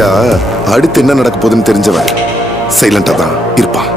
சூர்யா அடுத்து என்ன நடக்க போகுதுன்னு தெரிஞ்சவன் சைலண்டா தான் இருப்பான்.